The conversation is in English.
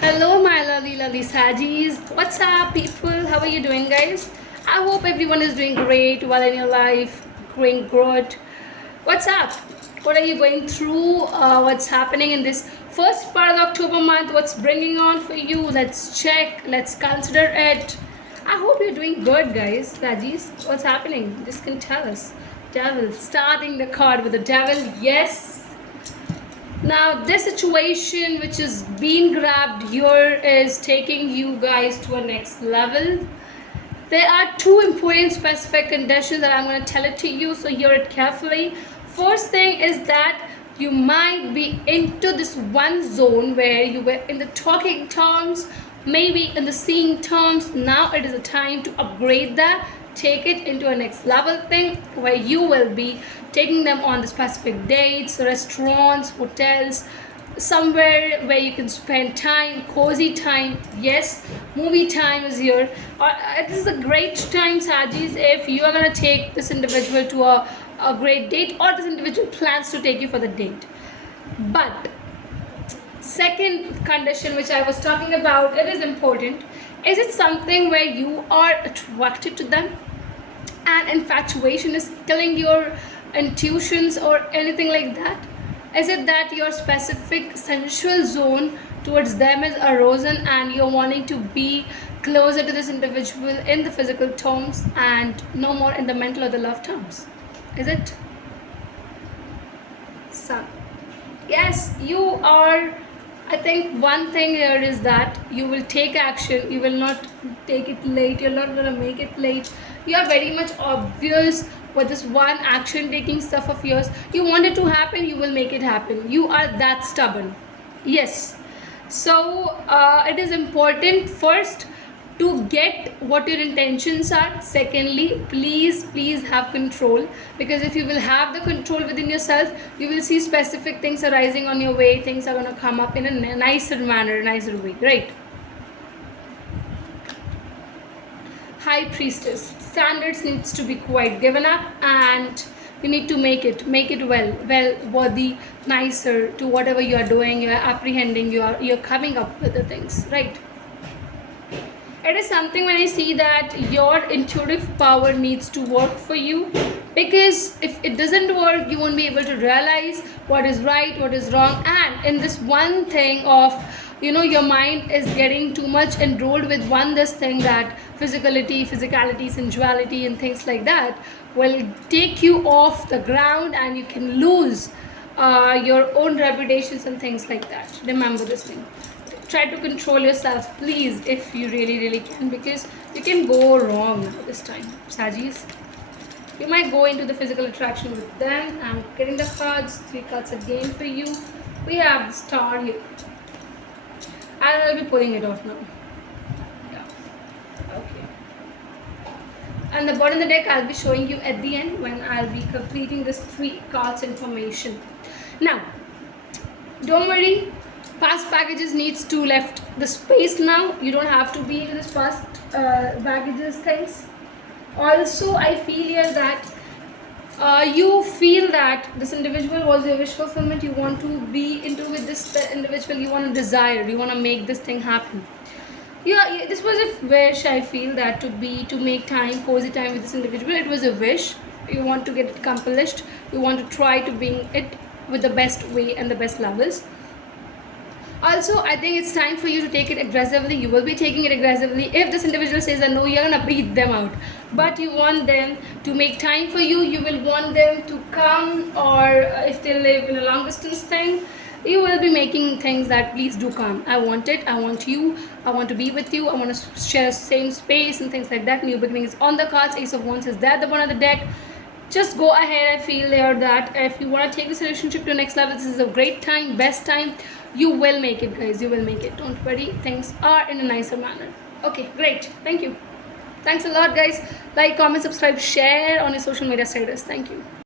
Hello, my lovely Sajis. What's up, people? How are you doing, guys? I hope everyone is doing great well in your life, going good. What's up? What are you going through? What's happening in this first part of the October month? What's bringing on for you? Let's check. Let's consider it. I hope you're doing good, guys. Sajis, what's happening? Just can tell us. Devil, starting the card with the devil. Yes, now this situation which is being grabbed here is taking you guys to a next level. There are two important specific conditions that I'm going to tell it to you, so hear it carefully. First thing is that you might be into this one zone where you were in the talking terms, maybe in the seeing terms. Now it is a time to upgrade that, take it into a next level thing where you will be taking them on the specific dates, restaurants, hotels, somewhere where you can spend time, cozy time. Yes, movie time is here. This is a great time, Sajis, if you are going to take this individual to a great date, or this individual plans to take you for the date. But second condition which I was talking about, it is important. Is it something where you are attracted to them and infatuation is killing your intuitions or anything like that? Is it that your specific sensual zone towards them is arisen and you're wanting to be closer to this individual in the physical terms and no more in the mental or the love terms? Is it? Son. Yes, you are. I think one thing here is that you will take action. You will not take it late. You're not gonna make it late. You are very much obvious with this one action taking stuff of yours. You want it to happen, you will make it happen. You are that stubborn. Yes. So it is important first to get what your intentions are. Secondly, please have control, because if you will have the control within yourself, you will see specific things arising on your way. Things are going to come up in a nicer manner, nicer way, right? High priestess, standards needs to be quite given up, and you need to make it well worthy, nicer to whatever you are doing, you are apprehending, you're coming up with the things, right? It is something when I see that your intuitive power needs to work for you, because if it doesn't work, you won't be able to realize what is right, what is wrong. And in this one thing of, your mind is getting too much enrolled with this thing, that physicality, sensuality and things like that will take you off the ground, and you can lose your own reputations and things like that. Remember this thing. Try to control yourself, please, if you really can, because you can go wrong this time, Sajis. You might go into the physical attraction with them. I'm getting the cards, 3 cards again for you. We have the star here, and I'll be pulling it off now. Yeah, okay. And the bottom of the deck I'll be showing you at the end when I'll be completing this 3 cards information. Now, don't worry, past packages needs to left the space now. You don't have to be into this past packages things. Also, I feel here that you feel that this individual was your wish fulfillment. You want to be into with this individual. You want to desire. You want to make this thing happen. Yeah, this was a wish. I feel that to make time, cozy time with this individual. It was a wish. You want to get it accomplished. You want to try to bring it with the best way and the best levels. Also, I think it's time for you to take it aggressively. You will be taking it aggressively. If this individual says that no, you're gonna beat them out, but you want them to make time for you. You will want them to come, or if they live in a long distance thing, you will be making things that please do come. I want it. I want you. I want to be with you. I want to share same space and things like that. New beginning is on the cards. Ace of Wands is there, the one of the deck. Just go ahead. I feel there that if you want to take this relationship to the next level, this is a great time, best time. You will make it, guys. You will make it. Don't worry. Things are in a nicer manner. Okay, great. Thank you. Thanks a lot, guys. Like, comment, subscribe, share on your social media status. Thank you.